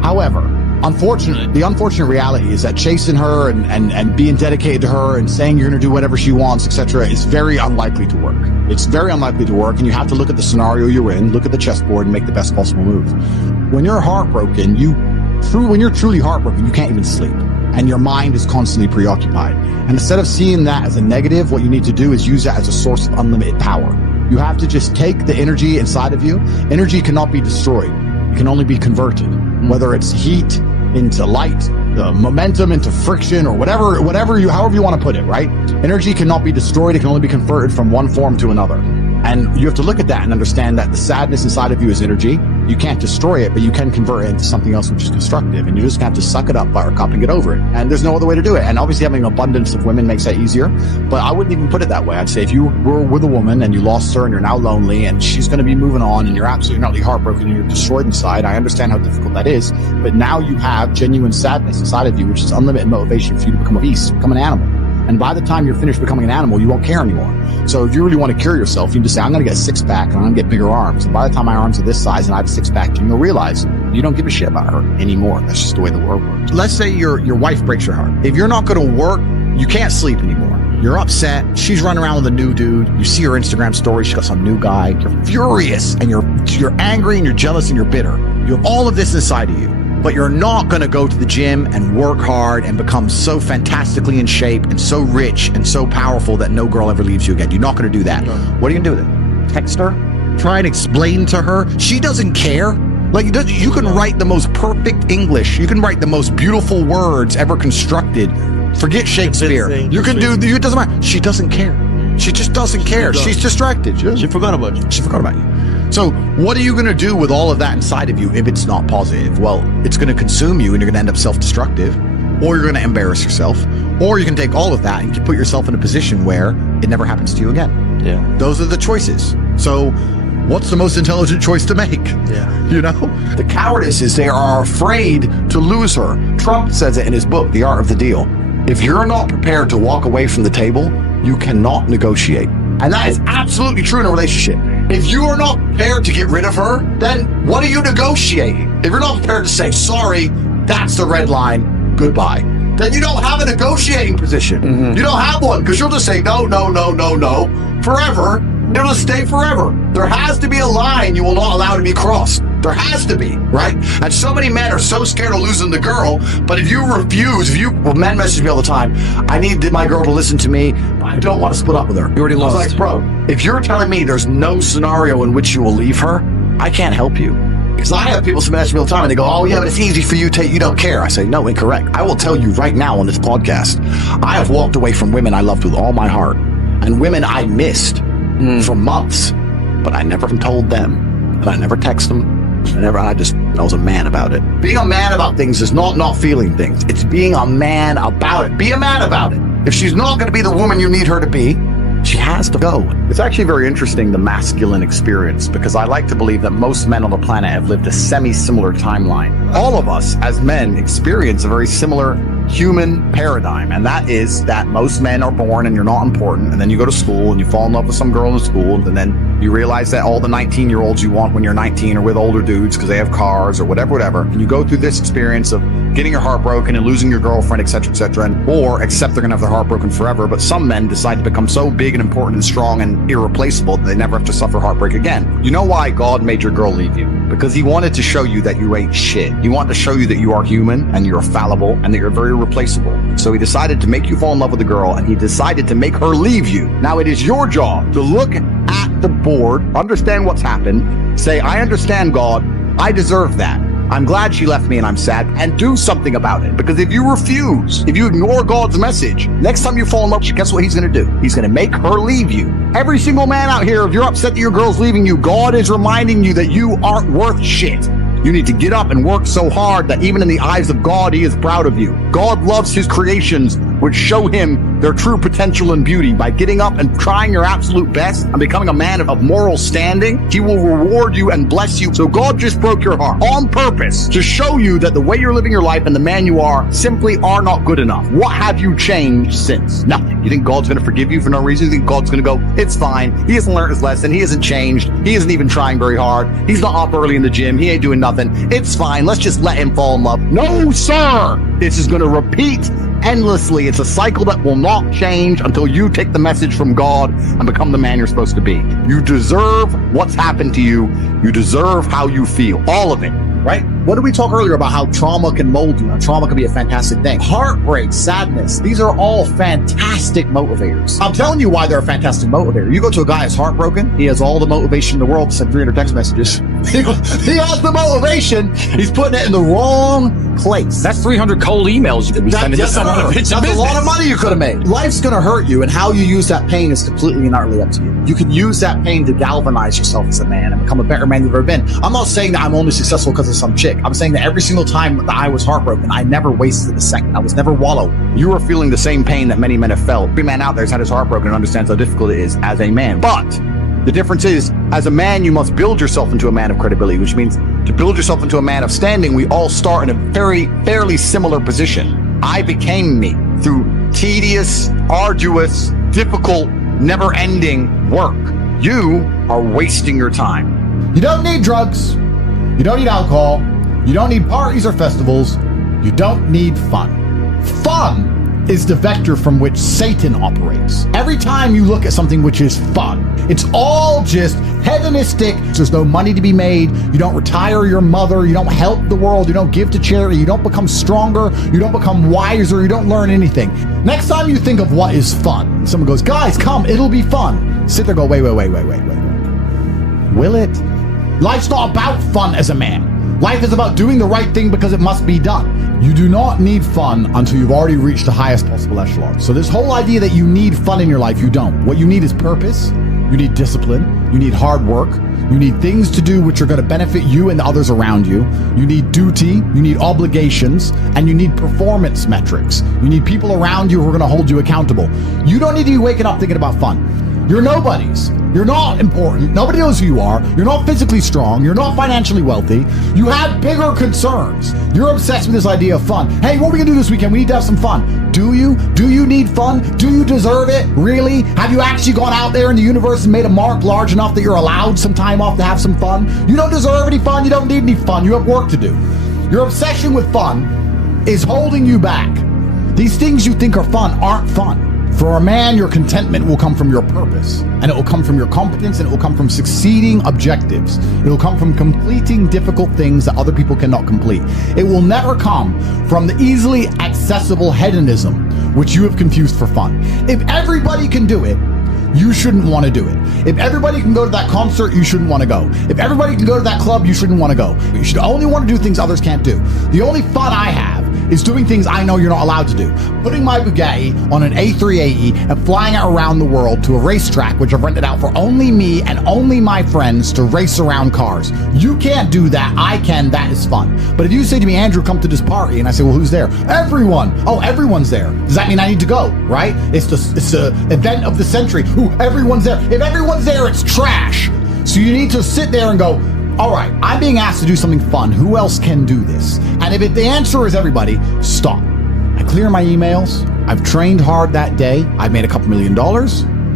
However, unfortunately, the unfortunate reality is that chasing her and being dedicated to her and saying you're going to do whatever she wants, etc., is very unlikely to work. It's very unlikely to work. And you have to look at the scenario you're in, look at the chessboard and make the best possible move. When you're heartbroken, when you're truly heartbroken, you can't even sleep and your mind is constantly preoccupied. And instead of seeing that as a negative, what you need to do is use that as a source of unlimited power. You have to just take the energy inside of you. Energy cannot be destroyed. It can only be converted, whether it's heat into light, the momentum into friction, or however you want to put it, right? Energy cannot be destroyed. It can only be converted from one form to another. And you have to look at that and understand that the sadness inside of you is energy. You can't destroy it, but you can convert it into something else which is constructive. And you just have to suck it up, buttercup, and get over it. And there's no other way to do it. And obviously having an abundance of women makes that easier. But I wouldn't even put it that way. I'd say if you were with a woman and you lost her and you're now lonely and she's going to be moving on and you're absolutely not heartbroken and you're destroyed inside, I understand how difficult that is. But now you have genuine sadness inside of you, which is unlimited motivation for you to become a beast, become an animal. And by the time you're finished becoming an animal, you won't care anymore. So if you really want to cure yourself, you just say, I'm going to get a six-pack and I'm going to get bigger arms. And by the time my arms are this size and I have a six-pack, you'll realize you don't give a shit about her anymore. That's just the way the world works. Let's say your wife breaks your heart. If you're not going to work, you can't sleep anymore. You're upset. She's running around with a new dude. You see her Instagram story. She's got some new guy. You're furious and you're angry and you're jealous and you're bitter. You have all of this inside of you. But you're not going to go to the gym and work hard and become so fantastically in shape and so rich and so powerful that no girl ever leaves you again. You're not going to do that. What are you going to do with it? Text her? Try and explain to her? She doesn't care. Like, you can write the most perfect English. You can write the most beautiful words ever constructed. Forget Shakespeare. You can do, it doesn't matter. She doesn't care. She just doesn't care. She's distracted. She forgot about you. She forgot about you. So what are you going to do with all of that inside of you if it's not positive? Well, it's going to consume you and you're going to end up self-destructive, or you're going to embarrass yourself, or you can take all of that and you put yourself in a position where it never happens to you again. Yeah. Those are the choices. So what's the most intelligent choice to make? Yeah. You know? The cowardice is they are afraid to lose her. Trump says it in his book, The Art of the Deal. If you're not prepared to walk away from the table, you cannot negotiate. And that is absolutely true in a relationship. If you are not prepared to get rid of her, then what are you negotiating? If you're not prepared to say, sorry, that's the red line, goodbye, then you don't have a negotiating position. You don't have one, because you'll just say no, no, no, no, no, forever. It'll just stay forever. There has to be a line you will not allow to be crossed. There has to be, right? And so many men are so scared of losing the girl, but if you refuse, well, men message me all the time, I need my girl to listen to me, but I don't want to split up with her. You already lost. I was like, bro, if you're telling me there's no scenario in which you will leave her, I can't help you. Because I have people message me all the time and they go, oh yeah, but it's easy for you, Tate, you don't care. I say, no, incorrect. I will tell you right now on this podcast, I have walked away from women I loved with all my heart, and women I missed for months, but I never told them, and I never text them. I was a man about it. Being a man about things is not feeling things. It's being a man about it. Be a man about it. If she's not going to be the woman you need her to be, she has to go. It's actually very interesting, the masculine experience, because I like to believe that most men on the planet have lived a semi-similar timeline. All of us as men experience a very similar human paradigm, and that is that most men are born and you're not important, and then you go to school and you fall in love with some girl in school, and then you realize that all the 19-year-olds you want when you're 19 are with older dudes because they have cars or whatever, and you go through this experience of getting your heart broken and losing your girlfriend, etc., or accept they're gonna have their heart broken forever. But some men decide to become so big and important and strong and irreplaceable that they never have to suffer heartbreak again. You know why God made your girl leave you? Because he wanted to show you that you ain't shit. He wanted to show you that you are human and you're fallible and that you're very replaceable. So he decided to make you fall in love with the girl, and he decided to make her leave you. Now it is your job to look at the board, understand what's happened, say, I understand, God, I deserve that. I'm glad she left me and I'm sad, and do something about it. Because if you refuse, if you ignore God's message, next time you fall in love, guess what he's going to do? He's going to make her leave you. Every single man out here, if you're upset that your girl's leaving you, God is reminding you that you aren't worth shit. You need to get up and work so hard that even in the eyes of God, he is proud of you. God loves his creations, which show him their true potential and beauty. By getting up and trying your absolute best and becoming a man of moral standing, he will reward you and bless you. So God just broke your heart on purpose to show you that the way you're living your life and the man you are simply are not good enough. What have you changed since? Nothing. You think God's going to forgive you for no reason? You think God's going to go, it's fine. He hasn't learned his lesson. He hasn't changed. He isn't even trying very hard. He's not up early in the gym. He ain't doing nothing. It's fine. Let's just let him fall in love. No, sir. This is going to repeat endlessly. It's a cycle that will not change until you take the message from God and become the man you're supposed to be. You deserve what's happened to you. You deserve how you feel. All of it. Right? What did we talk earlier about how trauma can mold you? How trauma can be a fantastic thing. Heartbreak, sadness, these are all fantastic motivators. I'm telling you why they're a fantastic motivator. You go to a guy who's heartbroken, he has all the motivation in the world to send 300 text messages. He has the motivation, he's putting it in the wrong place. That's 300 cold emails you could be sending to someone. That's a lot of money you could have made. Life's gonna hurt you, and how you use that pain is completely and utterly up to you. You can use that pain to galvanize yourself as a man and become a better man you've ever been. I'm not saying that I'm only successful because of some chick. I'm saying that every single time that I was heartbroken, I never wasted a second. I was never wallowed. You are feeling the same pain that many men have felt. Every man out there has had his heart broken and understands how difficult it is as a man. But the difference is, as a man, you must build yourself into a man of credibility, which means to build yourself into a man of standing, we all start in a fairly similar position. I became me through tedious, arduous, difficult, never-ending work. You are wasting your time. You don't need drugs. You don't need alcohol. You don't need parties or festivals. You don't need fun. Fun is the vector from which Satan operates. Every time you look at something which is fun, it's all just hedonistic. There's no money to be made. You don't retire your mother. You don't help the world. You don't give to charity. You don't become stronger. You don't become wiser. You don't learn anything. Next time you think of what is fun, someone goes, guys, come, it'll be fun. Sit there, go, wait. Will it? Life's not about fun as a man. Life is about doing the right thing because it must be done. You do not need fun until you've already reached the highest possible echelon. So this whole idea that you need fun in your life, you don't. What you need is purpose. You need discipline. You need hard work. You need things to do which are going to benefit you and the others around you. You need duty. You need obligations. And you need performance metrics. You need people around you who are going to hold you accountable. You don't need to be waking up thinking about fun. You're nobodies. You're not important. Nobody knows who you are. You're not physically strong. You're not financially wealthy. You have bigger concerns. You're obsessed with this idea of fun. Hey, what are we gonna do this weekend? We need to have some fun. Do you? Do you need fun? Do you deserve it? Really? Have you actually gone out there in the universe and made a mark large enough that you're allowed some time off to have some fun? You don't deserve any fun. You don't need any fun. You have work to do. Your obsession with fun is holding you back. These things you think are fun aren't fun. For a man, your contentment will come from your purpose, and it will come from your competence, and it will come from succeeding objectives. It will come from completing difficult things that other people cannot complete. It will never come from the easily accessible hedonism, which you have confused for fun. If everybody can do it, you shouldn't want to do it. If everybody can go to that concert, you shouldn't want to go. If everybody can go to that club, you shouldn't want to go. You should only want to do things others can't do. The only fun I have is doing things I know you're not allowed to do. Putting my Bugatti on an A380 and flying it around the world to a racetrack, which I've rented out for only me and only my friends to race around cars. You can't do that. I can. That is fun. But if you say to me, Andrew, come to this party, and I say, well, who's there? Everyone. Oh, everyone's there. Does that mean I need to go, right? It's the event of the century. Ooh, everyone's there. If everyone's there, it's trash. So you need to sit there and go, all right, I'm being asked to do something fun. Who else can do this? And if the answer is everybody, stop. I clear my emails. I've trained hard that day. I've made a couple $1 million.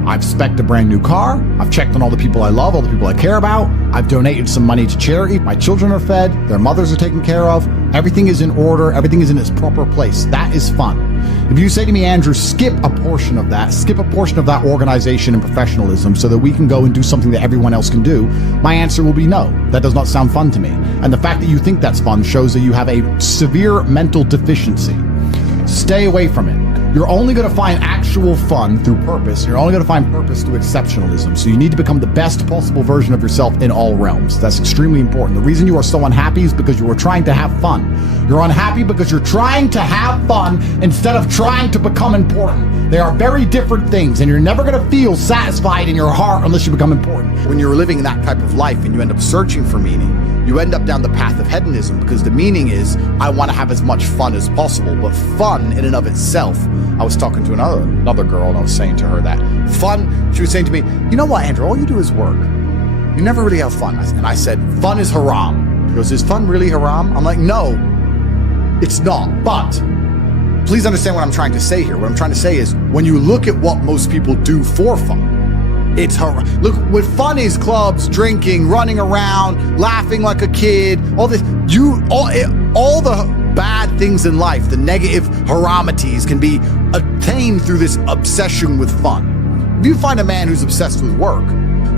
I've spec'd a brand new car. I've checked on all the people I love, all the people I care about. I've donated some money to charity. My children are fed. Their mothers are taken care of. Everything is in order. Everything is in its proper place. That is fun. If you say to me, Andrew, skip a portion of that organization and professionalism so that we can go and do something that everyone else can do, my answer will be no. That does not sound fun to me. And the fact that you think that's fun shows that you have a severe mental deficiency. Stay away from it. You're only going to find actual fun through purpose. You're only going to find purpose through exceptionalism. So you need to become the best possible version of yourself in all realms. That's extremely important. The reason you are so unhappy is because you are trying to have fun. You're unhappy because you're trying to have fun instead of trying to become important. They are very different things, and you're never going to feel satisfied in your heart unless you become important. When you're living that type of life and you end up searching for meaning, you end up down the path of hedonism, because the meaning is, I want to have as much fun as possible. But fun in and of itself, I was talking to another girl, and I was saying to her that fun, she was saying to me, you know what, Andrew, all you do is work. You never really have fun. And I said, fun is haram. She goes, is fun really haram? I'm like, no, it's not. But please understand what I'm trying to say here. What I'm trying to say is, when you look at what most people do for fun, it's haram. Look, what fun is: clubs, drinking, running around, laughing like a kid, all this. All the bad things in life, the negative haramities, can be attained through this obsession with fun. If you find a man who's obsessed with work,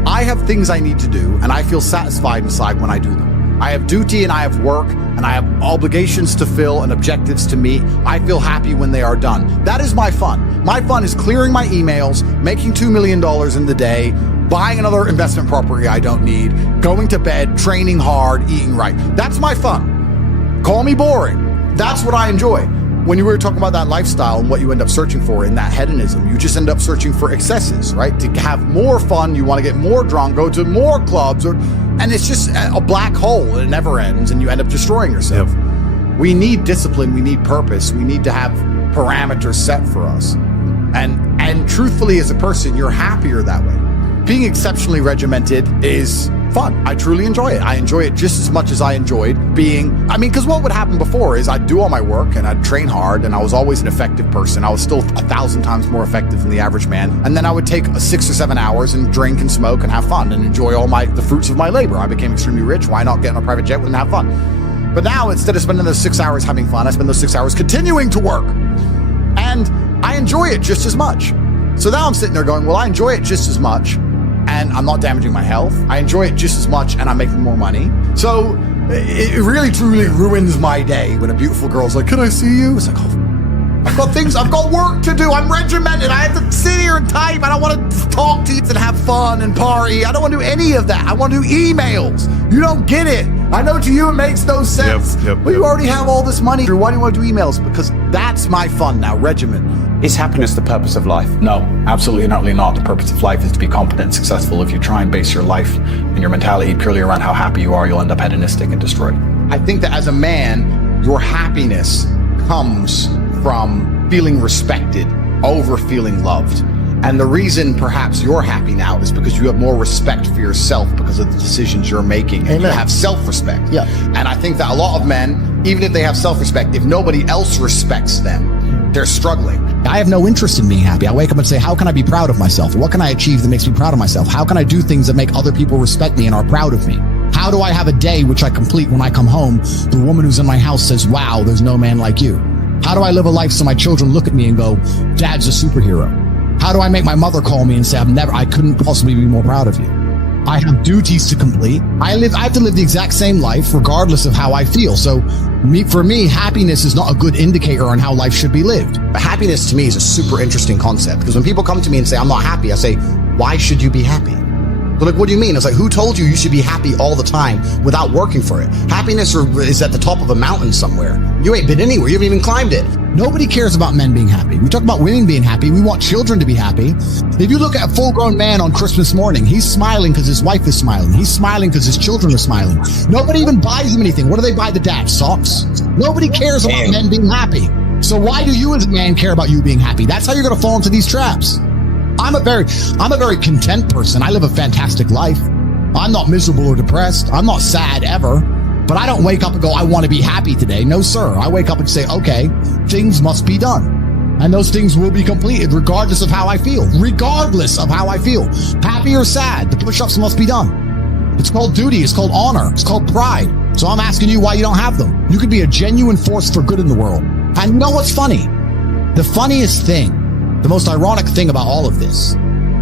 I have things I need to do, and I feel satisfied inside when I do them. I have duty and I have work, and I have obligations to fill and objectives to meet. I feel happy when they are done. That is my fun. My fun is clearing my emails, making $2 million in the day, buying another investment property I don't need, going to bed, training hard, eating right. That's my fun. Call me boring. That's what I enjoy. When you were talking about that lifestyle and what you end up searching for in that hedonism, you just end up searching for excesses, right? To have more fun, you want to get more drunk, go to more clubs, and it's just a black hole. It never ends, and you end up destroying yourself. Yep. We need discipline. We need purpose. We need to have parameters set for us. And truthfully, as a person, you're happier that way. Being exceptionally regimented is fun. I truly enjoy it. I enjoy it just as much as I enjoyed because what would happen before is I'd do all my work and I'd train hard, and I was always an effective person. I was still 1,000 times more effective than the average man. And then I would take 6 or 7 hours and drink and smoke and have fun and enjoy the fruits of my labor. I became extremely rich. Why not get on a private jet and have fun? But now, instead of spending those 6 hours having fun, I spend those 6 hours continuing to work. And I enjoy it just as much. So now I'm sitting there going, well, I enjoy it just as much, and I'm not damaging my health. I enjoy it just as much, and I'm making more money. So it really, truly ruins my day when a beautiful girl's like, can I see you? It's like, oh, I've got work to do. I'm regimented. I have to sit here and type. I don't want to talk to you and have fun and party. I don't want to do any of that. I want to do emails. You don't get it. I know to you it makes no sense. But you already have all this money. Why do you want to do emails? Because that's my fun now, regimen. Is happiness the purpose of life? No, absolutely and utterly not. The purpose of life is to be competent and successful. If you try and base your life and your mentality purely around how happy you are, you'll end up hedonistic and destroyed. I think that as a man, your happiness comes from feeling respected over feeling loved. And the reason perhaps you're happy now is because you have more respect for yourself because of the decisions you're making. And you have self-respect. Yeah. And I think that a lot of men, even if they have self-respect, if nobody else respects them, they're struggling. I have no interest in being happy. I wake up and say, how can I be proud of myself? What can I achieve that makes me proud of myself? How can I do things that make other people respect me and are proud of me? How do I have a day which I complete when I come home? The woman who's in my house says, wow, there's no man like you. How do I live a life so my children look at me and go, Dad's a superhero? How do I make my mother call me and say, I couldn't possibly be more proud of you? I have duties to complete. I have to live the exact same life regardless of how I feel. So for me, happiness is not a good indicator on how life should be lived. But happiness to me is a super interesting concept because when people come to me and say, I'm not happy, I say, why should you be happy? They're like, what do you mean? It's like, who told you should be happy all the time without working for it? Happiness is at the top of a mountain somewhere. You ain't been anywhere. You haven't even climbed it. Nobody cares about men being happy. We talk about women being happy. We want children to be happy. If you look at a full-grown man on Christmas morning, he's smiling because his wife is smiling. He's smiling because his children are smiling. Nobody even buys him anything. What do they buy the dad? Socks? Nobody cares about men being happy. So why do you as a man care about you being happy? That's how you're going to fall into these traps. I'm a very content person. I live a fantastic life. I'm not miserable or depressed. I'm not sad ever. But I don't wake up and go, I want to be happy today. No, sir. I wake up and say, okay, things must be done. And those things will be completed regardless of how I feel. Regardless of how I feel. Happy or sad, the push-ups must be done. It's called duty. It's called honor. It's called pride. So I'm asking you why you don't have them. You could be a genuine force for good in the world. And you know what's funny? The funniest thing, the most ironic thing about all of this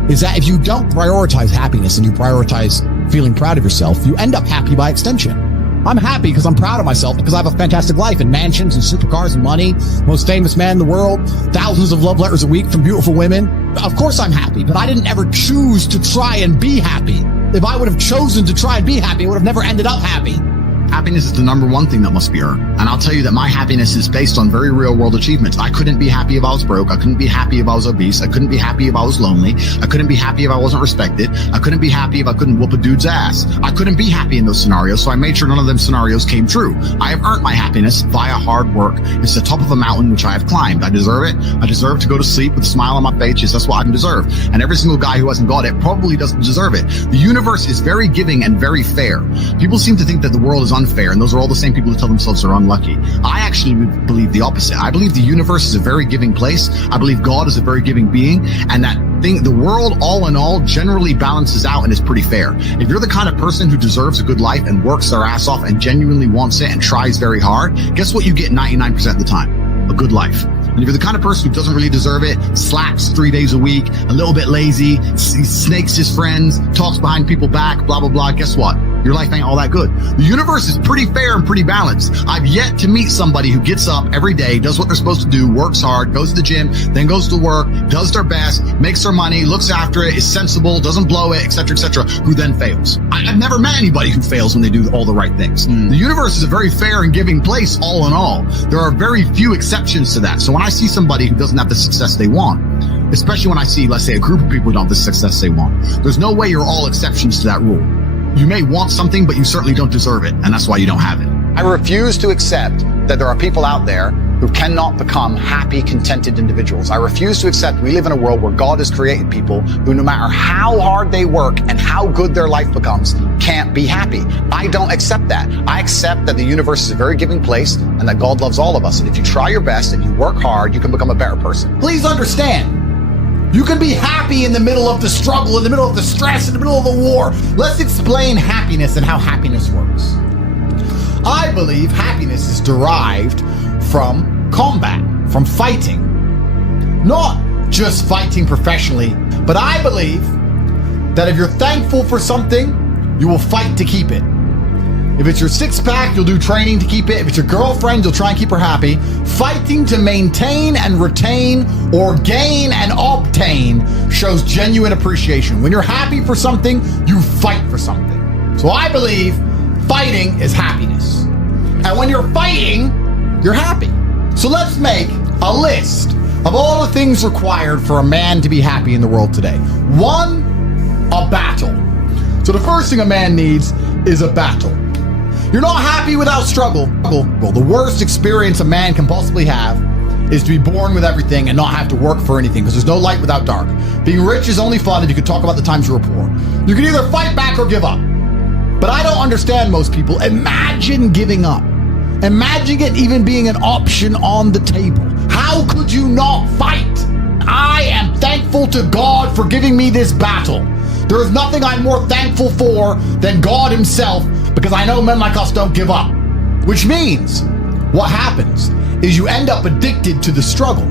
is that if you don't prioritize happiness and you prioritize feeling proud of yourself, you end up happy by extension. I'm happy because I'm proud of myself because I have a fantastic life and mansions and supercars and money, most famous man in the world, thousands of love letters a week from beautiful women. Of course I'm happy, but I didn't ever choose to try and be happy. If I would have chosen to try and be happy, I would have never ended up happy. Happiness is the number one thing that must be earned. And I'll tell you that my happiness is based on very real world achievements. I couldn't be happy if I was broke. I couldn't be happy if I was obese. I couldn't be happy if I was lonely. I couldn't be happy if I wasn't respected. I couldn't be happy if I couldn't whoop a dude's ass. I couldn't be happy in those scenarios, so I made sure none of them scenarios came true. I have earned my happiness via hard work. It's the top of a mountain which I have climbed. I deserve it. I deserve to go to sleep with a smile on my face. Yes, that's what I deserve. And every single guy who hasn't got it probably doesn't deserve it. The universe is very giving and very fair. People seem to think that the world is unfair, and those are all the same people who tell themselves they're unlucky. I actually believe the opposite. I believe the universe is a very giving place. I believe God is a very giving being, and that thing, the world all in all generally balances out and is pretty fair. If you're the kind of person who deserves a good life and works their ass off and genuinely wants it and tries very hard, guess what you get 99% of the time? A good life. And if you're the kind of person who doesn't really deserve it, slacks 3 days a week, a little bit lazy, snakes his friends, talks behind people's back, blah, blah, blah, guess what? Your life ain't all that good. The universe is pretty fair and pretty balanced. I've yet to meet somebody who gets up every day, does what they're supposed to do, works hard, goes to the gym, then goes to work, does their best, makes their money, looks after it, is sensible, doesn't blow it, etc., who then fails. I've never met anybody who fails when they do all the right things. The universe is a very fair and giving place all in all. There are very few exceptions to that. So when I see somebody who doesn't have the success they want, especially when I see, let's say, a group of people who don't have the success they want, there's no way you're all exceptions to that rule. You may want something, but you certainly don't deserve it, and that's why you don't have it. I refuse to accept that there are people out there who cannot become happy, contented individuals. I refuse to accept we live in a world where God has created people who, no matter how hard they work and how good their life becomes, can't be happy. I don't accept that. I accept that the universe is a very giving place and that God loves all of us. And if you try your best and you work hard, you can become a better person. Please understand, you can be happy in the middle of the struggle, in the middle of the stress, in the middle of the war. Let's explain happiness and how happiness works. I believe happiness is derived from combat, from fighting. Not just fighting professionally, but I believe that if you're thankful for something, you will fight to keep it. If it's your six-pack, you'll do training to keep it. If it's your girlfriend, you'll try and keep her happy. Fighting to maintain and retain or gain and obtain shows genuine appreciation. When you're happy for something, you fight for something. So I believe Fighting is happiness. And when you're fighting, you're happy. So let's make a list of all the things required for a man to be happy in the world today. 1, a battle. So the first thing a man needs is a battle. You're not happy without struggle. Well, the worst experience a man can possibly have is to be born with everything and not have to work for anything, because there's no light without dark. Being rich is only fun if you can talk about the times you were poor. You can either fight back or give up. But I don't understand most people. Imagine giving up. Imagine it even being an option on the table. How could you not fight? I am thankful to God for giving me this battle. There is nothing I'm more thankful for than God himself, because I know men like us don't give up. Which means what happens is you end up addicted to the struggle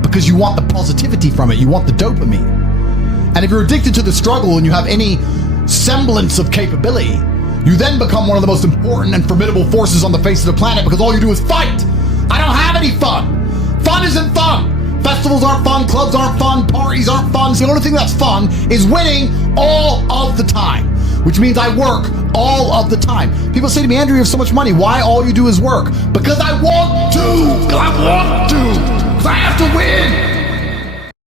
because you want the positivity from it. You want the dopamine. And if you're addicted to the struggle and you have any semblance of capability, you then become one of the most important and formidable forces on the face of the planet, because all you do is fight. I don't have any fun. Fun isn't fun. Festivals aren't fun. Clubs aren't fun. Parties aren't fun. So the only thing that's fun is winning all of the time, which means I work all of the time. People say to me, Andrew, you have so much money. Why all you do is work? Because I want to. Because I want to. Because I have to win.